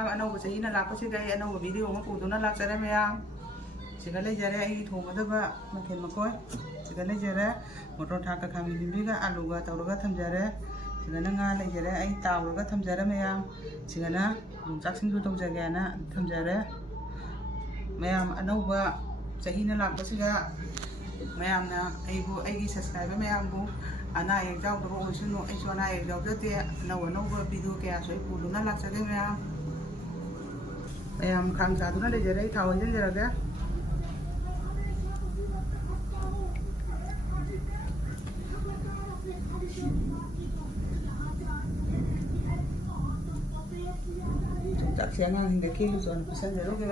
Ma'am अनौब चहीना लापसिगा अनौब video अमा पुदुना लाक्चरे ma'am सिगा लेजरे आई थोंगदबा मथेल मखोय सिगा लेजरे motor थाका खामी बिंबिगा आलूगा तौरगा थमजरे सिगाना nga लेजरे आई तावरगा थमजरे मैम सिगाना चाकसिंजु तौजगेना थमजरे मैम अनौब चहीना लापसिगा मैम ना आईबु आईगी सब्सक्राइबर मैम बु अना एक जाउदबो ओइसुनो आइसु अना एक जाउजते अनौब वीडियो क्या सोय पुदुना लाक्चरे मैम खांग सादुना लेजरे थाव हंजनजरगे Siang ang hindi kilo so pesan jero ke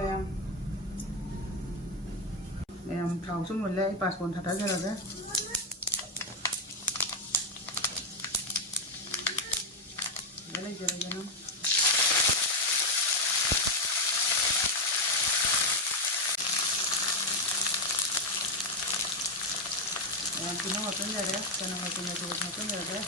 ma'am थाव सुम मोले पासपोर्ट थाटा जरगे गले जरगे ना मैम किनो होतन जरे चना होतन जरे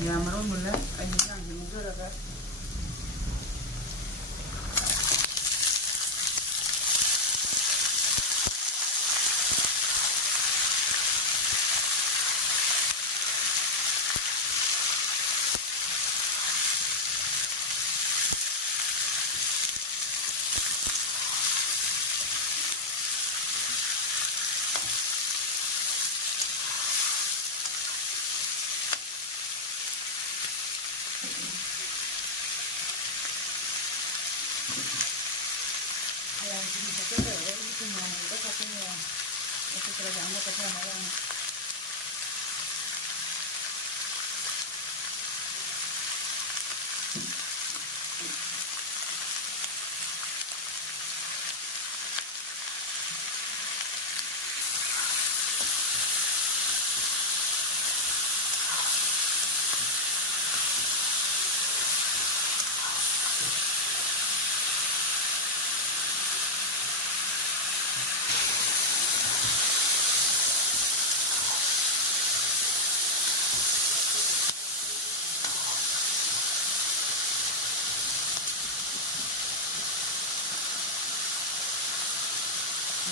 Ya maron mulai, ini yang dimuka raga.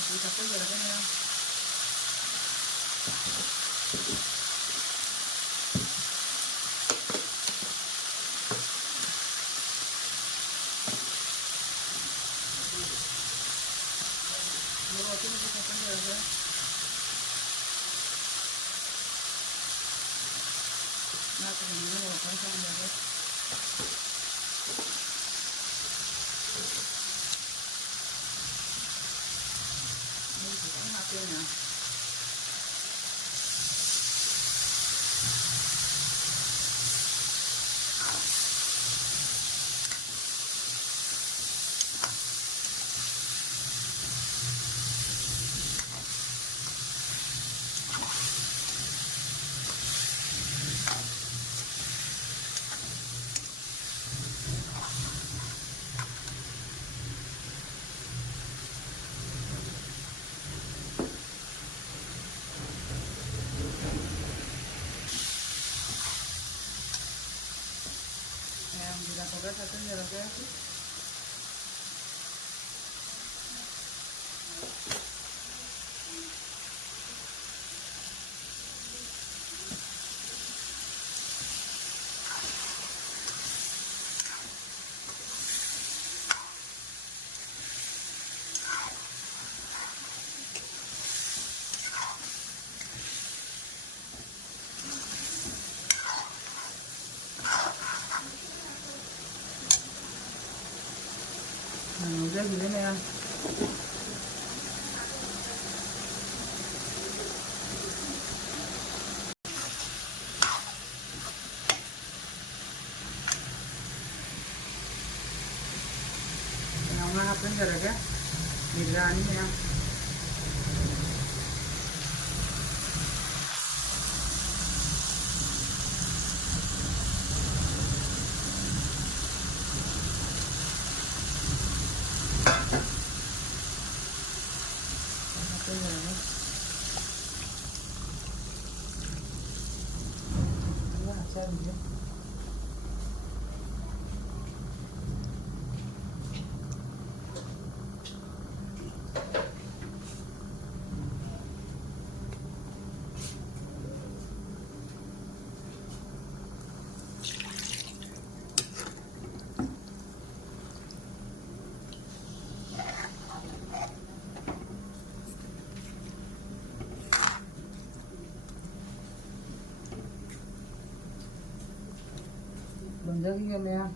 Kita pun jalan ya. Udah satu jaraknya. Udah gini ya. ꯊꯝꯖꯔꯒꯦ ꯃꯤꯔꯥꯅꯤ ꯃꯌꯥꯝ 먼저기게 매야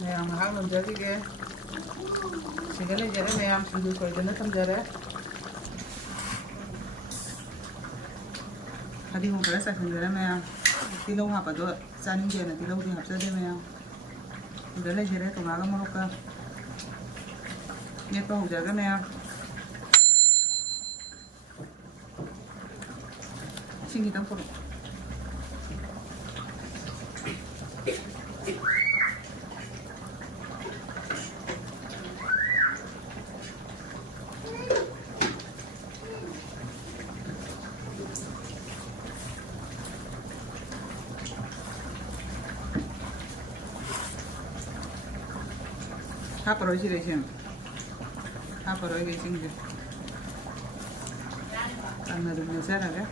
매양 ꯉꯥꯏꯍꯥꯛ ꯂꯣꯟꯖꯈꯤꯒꯦ ꯁꯤꯗ ꯂꯩꯖꯔꯦ ꯃꯌꯥꯝ ꯁꯤꯡꯖꯨ ꯁꯣꯏꯗꯅ ꯊꯝꯖꯔꯦ ꯐꯗꯤꯒꯣꯝ ꯈꯔ ꯆꯥꯏꯁꯤꯟꯖꯔꯦ ꯃꯌꯥꯝ ꯇꯤꯜꯍꯧ ꯍꯥꯞꯄꯗꯣ ꯆꯥꯅꯤꯡꯗꯦꯅ ꯇꯤꯜꯍꯧꯗꯤ ꯍꯥꯞꯆꯗꯦ ꯃꯌꯥꯝ ꯁꯤꯗ ꯂꯩꯖꯔꯦ ꯊꯣꯡꯒꯥꯒ ꯃꯣꯔꯣꯛꯀ ꯃꯦꯠꯄ ꯍꯧꯖꯔꯒꯦ ꯃꯌꯥꯝ 이싱 기당 포로 하퍼로 이시래 지금 하퍼로 이게 싱데 안나도 잘하게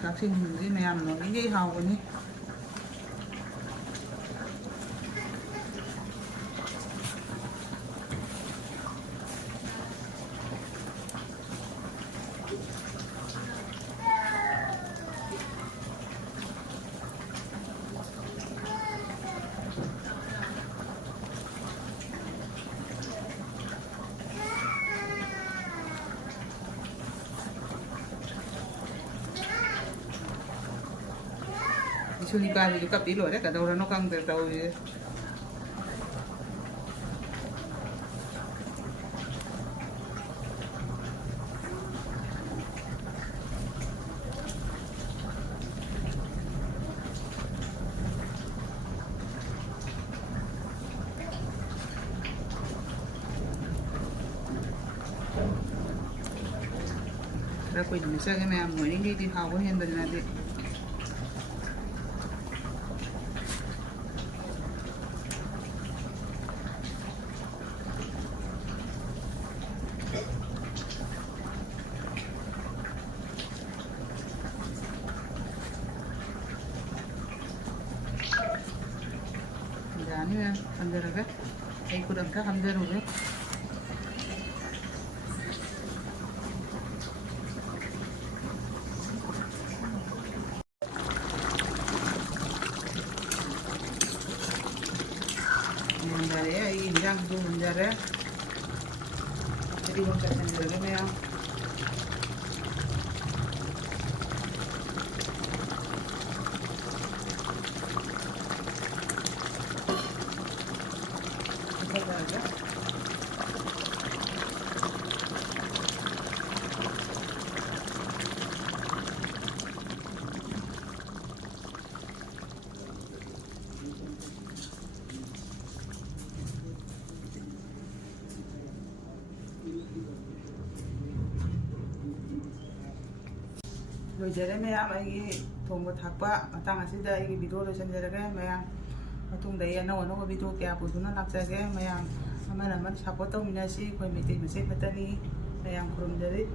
các sinh gì mẹ ăn nó cái hào cái ní Sulipa thì cấp tí lỗi đấy cả đầu là nó căng từ đầu thì ra quỳnh mình sẽ cái mẹ mới đi thì học có hiện bình là gì 아니면 감자라게 에이크랑가 감자로게 menjare ini yang tu menjare jadi mau kasih menjare mea loijare maya ai thongba thakpa matang asida ai video loisanjarage maya matungda ana video kya puduna lakjage maya amana support tawminasi koi mete mese patani maya khurumjari